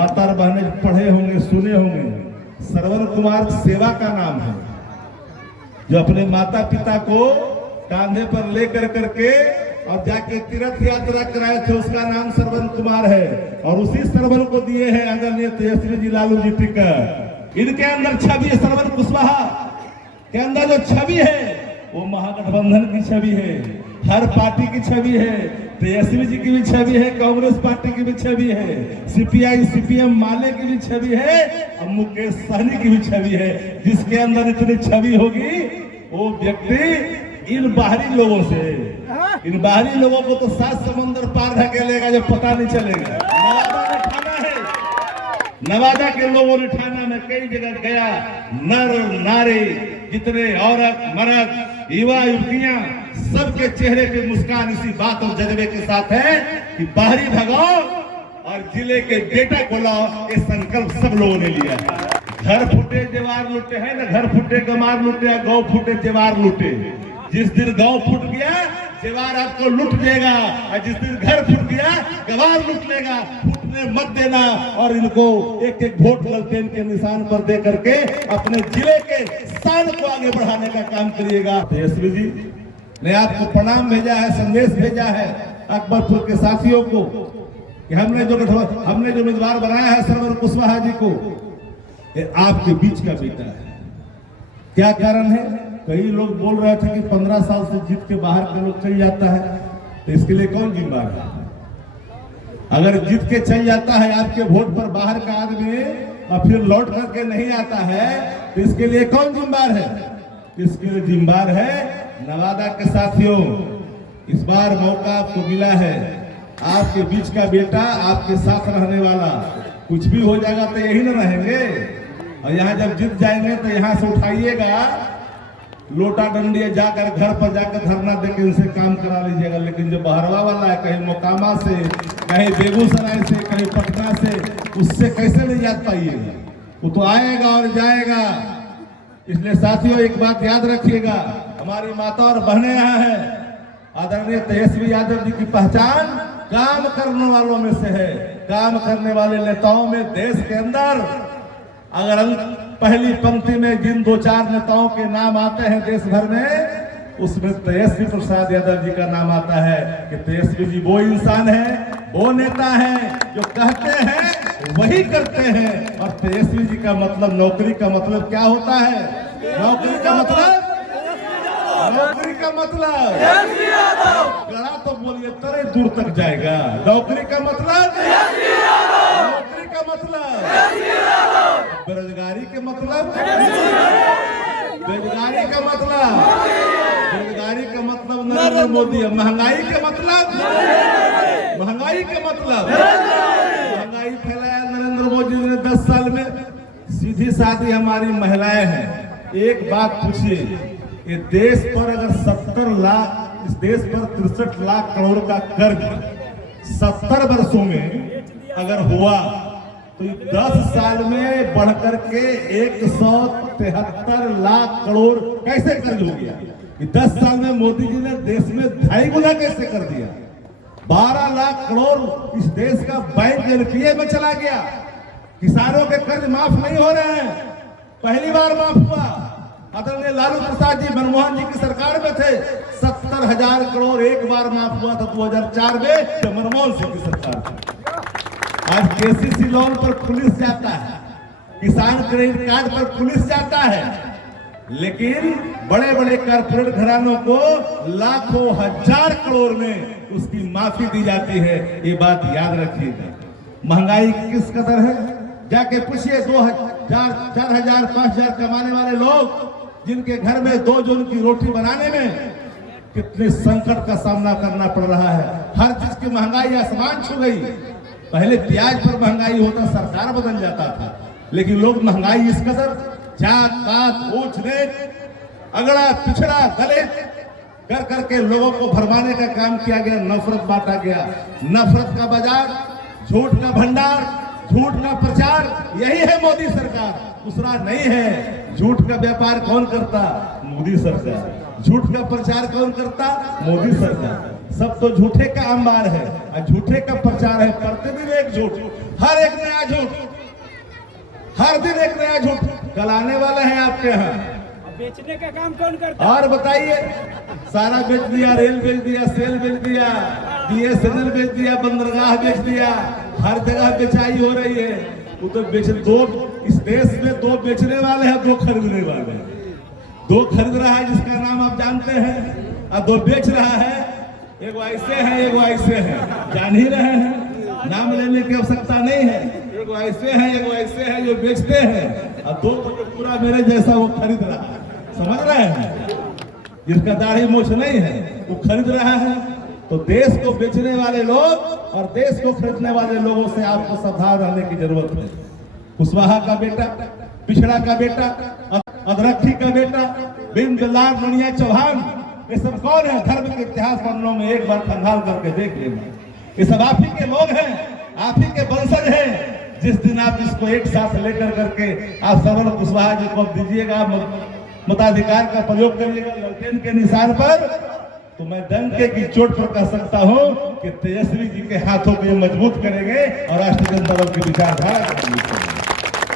माता और बहने पढ़े होंगे, सुने होंगे, श्रवण कुमार सेवा का नाम है। जो अपने माता पिता को कांधे पर लेकर करके और जाके तीर्थ यात्रा कराए थे, उसका नाम श्रवण कुमार है। और उसी श्रवण को दिए हैं आदरणीय तेजस्वी जी लालू जी टिकट। इनके अंदर छवि है, श्रवण कुशवाहा के अंदर जो छवि है वो महागठबंधन की छवि है, हर पार्टी की छवि है। तेजस्वी जी की भी छवि है, कांग्रेस पार्टी की भी छवि है, सीपीआई सीपीएम माले की भी छवि है, और मुकेश सहनी की भी छवि है। जिसके अंदर इतनी छवि होगी वो व्यक्ति इन बाहरी लोगों से, इन बाहरी लोगों को तो 7 समंदर पार धकेलेगा जो पता नहीं चलेगा। नवादा में ठाना है, नवादा के लोगों ने ठाना में कई जगह गया, नर नारी जितने औरत मर्द युवा युवतियां सबके चेहरे पे मुस्कान इसी बात और जज्बे के साथ है कि बाहरी भगाओ और जिले के बेटा को लाओ। ये संकल्प सब लोगों ने लिया है। घर फूटे जेवार लूटे है ना, घर फूटे गमार लूटे, गांव फूटे जेवार लूटे। जिस दिन गांव फूट गया जेवार आपको लूट देगा, और जिस दिन घर फूट गया गवार लूट लेगा। फूटने मत देना और इनको एक एक वोट ललटेन के निशान पर दे करके अपने जिले के शान को आगे बढ़ाने का काम करिएगा। तेजस्वी जी ने आपको प्रणाम भेजा है, संदेश भेजा है अकबरपुर के साथियों को कि हमने जो उम्मीदवार बनाया है श्रवण कुशवाहा जी को, ये आपके बीच का बेटा है। क्या कारण है? कई लोग बोल रहे थे कि 15 साल से जीत के बाहर का लोग चल जाता है, तो इसके लिए कौन जिम्मेदार है? अगर जीत के चल जाता है आपके वोट पर बाहर का आदमी और फिर लौट करके नहीं आता है, तो इसके लिए कौन जिम्मेदार है? इसके लिए जिम्मेदार है नवादा के साथियों। इस बार मौका आपको मिला है, आपके बीच का बेटा, आपके साथ रहने वाला। कुछ भी हो जाएगा तो यही ना रहेंगे, और यहाँ जब जीत जाएंगे तो यहाँ से उठाइएगा लोटा डंडी, जाकर घर पर जाकर धरना देकर इनसे काम करा लीजिएगा। लेकिन जो बहरवा वाला है, कहीं मोकामा से, कहीं बेगूसराय से, कहीं पटना से, उससे कैसे नहीं याद पाइएगा? वो तो आएगा और जाएगा। इसलिए साथियों एक बात याद रखिएगा, हमारी माता और बहनें यहाँ है। आदरणीय तेजस्वी यादव जी की पहचान काम करने वालों में से है। काम करने वाले नेताओं में देश के अंदर अगर पहली पंक्ति में जिन 2-4 नेताओं के नाम आते हैं देश भर में, उसमें तेजस्वी प्रसाद यादव जी का नाम आता है कि तेजस्वी जी वो इंसान है, वो नेता है जो कहते हैं वही करते हैं। और तेजस्वी जी का मतलब, नौकरी का मतलब क्या होता है? नौकरी का मतलब, नौकरी का मतलब गड़ा तो बोलिए तरे दूर तक जाएगा। नौकरी का मतलब, नौकरी का मतलब, बेरोजगारी के मतलब, बेरोजगारी का मतलब, बेरोजगारी का मतलब नरेंद्र मोदी है। महंगाई के मतलब, महंगाई के मतलब, महंगाई फैलाया नरेंद्र मोदी ने 10 साल में। सीधी साधी हमारी महिलाएं हैं। एक बात पूछिए, ये देश पर अगर 70 लाख, इस देश पर 63 लाख करोड़ का कर्ज 70 वर्षों में अगर हुआ, तो 10 साल में बढ़कर के 173 लाख करोड़ कैसे कर्ज हो गया? 10 साल में मोदी जी ने देश में 2.5 गुना कैसे कर दिया? 12 लाख करोड़ इस देश का बैंक एनपीए में चला गया। किसानों के कर्ज माफ नहीं हो रहे हैं, पहली बार माफ हुआ। आदरणीय लालू प्रसाद जी मनमोहन जी की सरकार में थे, 70,000 करोड़ एक बार माफ हुआ था 2004 में, जब मनमोहन सिंह की सरकार थी। आज केसीसी लोन पर पुलिस जाता है, किसान क्रेडिट कार्ड पर पुलिस जाता है, लेकिन बड़े बड़े कारपोरेट घरानों को लाखों हजार करोड़ में उसकी माफी दी जाती है। ये बात याद रखिएगा। महंगाई किस कदर है, जाके पूछिए 2,000, 4,000, 5,000 कमाने वाले लोग, जिनके घर में 2 जन की रोटी बनाने में कितने संकट का सामना करना पड़ रहा है। हर चीज की महंगाई आसमान छू गई। पहले प्याज पर महंगाई होता सरकार बदल जाता था, लेकिन लोग महंगाई इस कदर, जात पात ऊंच नीच, अगड़ा पिछड़ा दलित कर करके लोगों को भरमाने का काम किया गया, नफरत बांटा गया। नफरत का बाजार, झूठ का भंडार, झूठ का प्रचार, यही है मोदी सरकार, दूसरा नहीं है। झूठ का व्यापार कौन करता? मोदी सरकार। झूठ का प्रचार कौन करता? मोदी सरकार। सब तो झूठे का अंबार है और झूठे का प्रचार है, करते भी एक झूठ। हर एक नया झूठ, हर दिन एक नया झूठ कल आने वाला है आपके यहाँ। बेचने का काम कौन करता है? और बताइए, सारा बेच दिया, रेल बेच दिया, सेल बेच दिया, BSNL बेच दिया, बंदरगाह बेच दिया, हर जगह बेचाई हो रही है। वो तो दो इस देश में दो बेचने वाले हैं, दो खरीदने वाले हैं। दो खरीद रहा है जिसका नाम आप जानते हैं, और दो बेच रहा है। एक ऐसे है, एक ऐसे है, जान ही रहे हैं, नाम लेने की आवश्यकता नहीं है। एक ऐसे है, एक ऐसे है जो बेचते हैं, और दो को पूरा मेरे जैसा वो खरीद रहा है। समझ रहे हैं? जिसका दाढ़ी मूछ नहीं है वो खरीद रहा है। तो देश को बेचने वाले लोग और देश को खरीदने वाले लोगों से आपको सावधान रहने की जरूरत है। कुशवाहा का बेटा, पिछड़ा का बेटा, अदरखी का बेटा, बिन बिलार मुनिया चौहान, ये सब कौन है? धर्म के इतिहास पन्नों में एक बार खंगाल करके देख लेना। ये सब आप ही के लोग हैं, आप ही के वंशज हैं। जिस दिन आप इसको एक साथ लेकर करके आप श्रवण कुशवाहा जी को दीजिएगा, मताधिकार का प्रयोग करिएगा लालटेन के निशान पर, तो मैं डंके की चोट पर कह सकता हूं कि तेजस्वी जी के हाथों को ये मजबूत करेंगे और राष्ट्रीय जनता दल की विचारधारा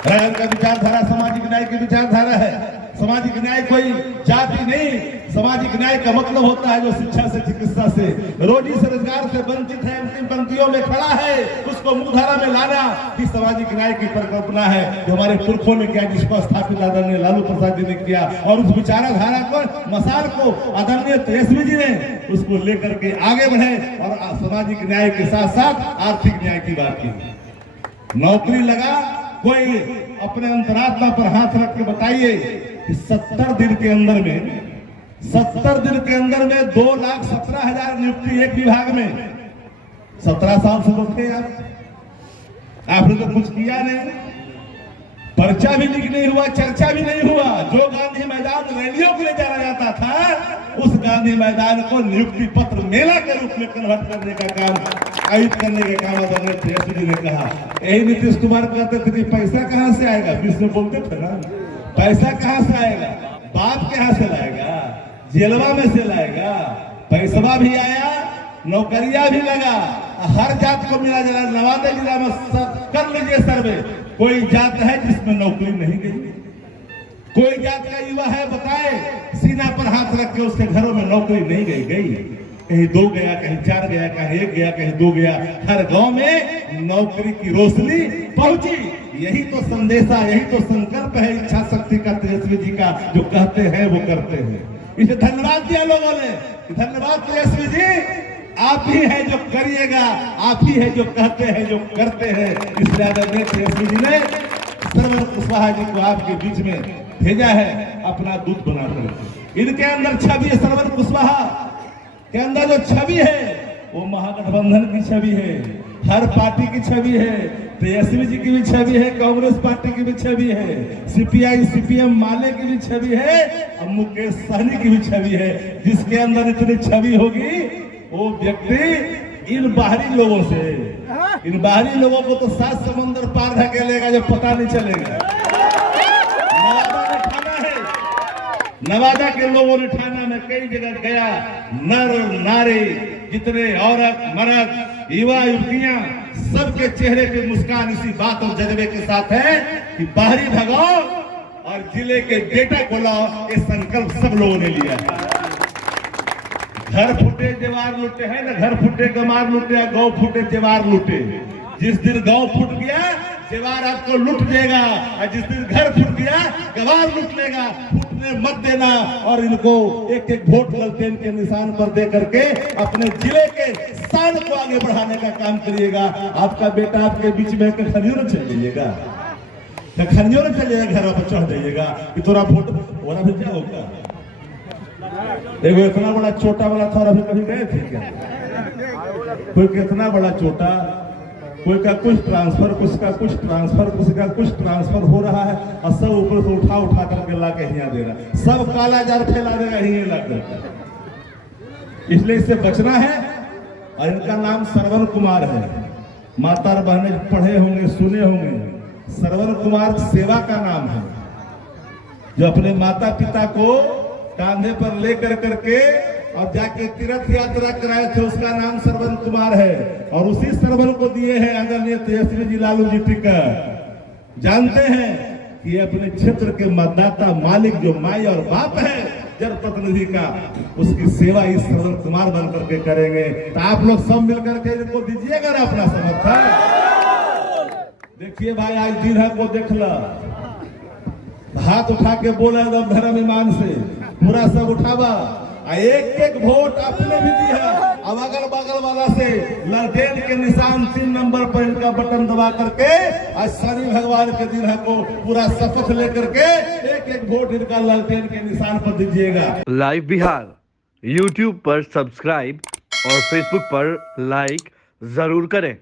का विचारधारा सामाजिक न्याय की विचारधारा है। सामाजिक न्याय कोई जाति नहीं, सामाजिक न्याय का मतलब होता है जो शिक्षा से, चिकित्सा से, रोजी से, रोजगार से वंचित है, अंतिम पंक्तियों में खड़ा है, उसको मुख्यधारा में लाना ही सामाजिक न्याय की परिकल्पना है, जो हमारे पुरखों ने किया, जिसको स्थापित आदरणीय लालू प्रसाद जी ने किया। और उस विचारधारा को, मसाल को आदरणीय तेजस्वी जी ने उसको लेकर के आगे बढ़े और सामाजिक न्याय के साथ साथ आर्थिक न्याय की बात की। नौकरी लगा, कोई अपने अंतरात्मा पर हाथ रख के बताइए कि 70 दिन के अंदर में 2,17,000 नियुक्ति एक विभाग में। 17 साल से तो थे आपने तो कुछ किया नहीं, पर्चा भी लीक नहीं हुआ, चर्चा भी नहीं हुआ। जो गांधी मैदान रैलियों के लिए जाना जाता था, उस गांधी मैदान को नियुक्ति पत्र मेला के रूप में कन्वर्ट करने का काम, आयुक्त करने के काम आदरणीय तेजस्वी जी ने कहा। यही नीतीश कुमार कहते थे कि पैसा कहां से आएगा, बीच में बोलते थे ना, पैसा कहां से आएगा, बाप के यहाँ से लाएगा, जेलवा में से लाएगा। पैसा भी आया, नौकरियां भी लगा, हर जात को मिला जला। नवादा जिला में कर लीजिए सर्वे, कोई जात है जिसमें नौकरी नहीं गई? कोई जात का युवा है बताए, सीना पर हाथ रख के उसके घरों में नौकरी नहीं गई? कहीं 2 गया, कहीं 4 गया, कहीं 1 गया, कहीं 2 गया। हर गांव में नौकरी की रोशनी पहुंची। यही तो संदेशा, यही तो संकल्प है इच्छा शक्ति का तेजस्वी जी का, जो कहते हैं वो करते हैं। इसे धन्यवाद दिया लोगों ने, धन्यवाद तेजस्वी जी, आप ही है जो करिएगा, आप ही है जो कहते हैं, जो करते हैं। इसलिए आदरणीय तेजस्वी जी ने श्रवण कुशवाहा जी को आपके बीच में भेजा है अपना दूत बनाकर। इनके अंदर छवि है, श्रवण कुशवाहा के अंदर जो छवि है वो महागठबंधन की छवि है, हर पार्टी की छवि है। तेजस्वी जी की भी छवि है, कांग्रेस पार्टी की भी छवि है, CPI CPM माले की भी छवि है, और मुकेश सहनी की भी छवि है। जिसके अंदर इतनी छवि होगी वो व्यक्ति इन बाहरी लोगों से, इन बाहरी लोगों को तो 7 समुद्र पार धकेलेगा जब पता नहीं चलेगा। नवादा के लोगों ने थाना में कई जगह गया, नर नारी, जितने औरत मर्द, युवा युवतियां, सबके चेहरे पे मुस्कान इसी बात और जज्बे के साथ है कि बाहरी भगाओ और जिले के बेटा को लाओ। ये संकल्प सब लोगों ने लिया है। घर फूटे जेवार लूटे है ना, घर फूटे गमार लूटे, गांव फूटे जेवार लूटे। जिस दिन गांव फूट गया जेवार आपको लूट देगा, और जिस दिन घर फूट गया गवार लूट लेगा। फूटने मत देना और इनको एक एक वोट लालटेन के निशान पर दे करके अपने जिले के शान को आगे बढ़ाने का काम करिएगा। आपका बेटा आपके बीच में खनियों में चल जाइएगा, खनियों में चल जाइएगा, घर पर चढ़ जाइएगा कि तोरा वोट हो रहा क्या होगा। देखो इतना बड़ा छोटा वाला था, और अभी कभी गए थे क्या? कोई कितना बड़ा छोटा, कोई का कुछ ट्रांसफर, कुछ का कुछ ट्रांसफर, कुछ का कुछ ट्रांसफर हो रहा है, और सब ऊपर से उठा उठा करके ला के यहाँ दे रहा है। सब काला जार फैला देगा यही लग। इसलिए इससे बचना है। और इनका नाम श्रवण कुमार है। माता और बहने पढ़े होंगे, सुने होंगे, श्रवण कुमार सेवा का नाम है, जो अपने माता पिता को कांधे पर लेकर करके और जाके तीर्थ यात्रा कराए थे, उसका नाम श्रवण कुमार है। और उसी श्रवण को दिए हैं आदरणीय तेजस्वी जी लालू जी टिकट। जानते हैं कि अपने क्षेत्र के मतदाता मालिक जो माई और बाप है जनप्रतिनिधि का, उसकी सेवा इस श्रवण कुमार बन करके करेंगे। तो आप लोग सब मिलकर के इनको दीजिएगा ना अपना समर्थन। देखिए भाई, आज दिन को देख ला, हाथ उठा के बोला एकदम धर्म ईमान से, पूरा सब उठावा। एक एक वोट आपने भी दिया। अब अगल बगल वाला से लालटेन के निशान 3 नंबर पर इनका बटन दबा करके आज शनि भगवान के दिन को पूरा शपथ लेकर के एक एक वोट इनका लालटेन के निशान पर दीजिएगा। लाइव बिहार YouTube पर सब्सक्राइब और Facebook पर लाइक जरूर करें।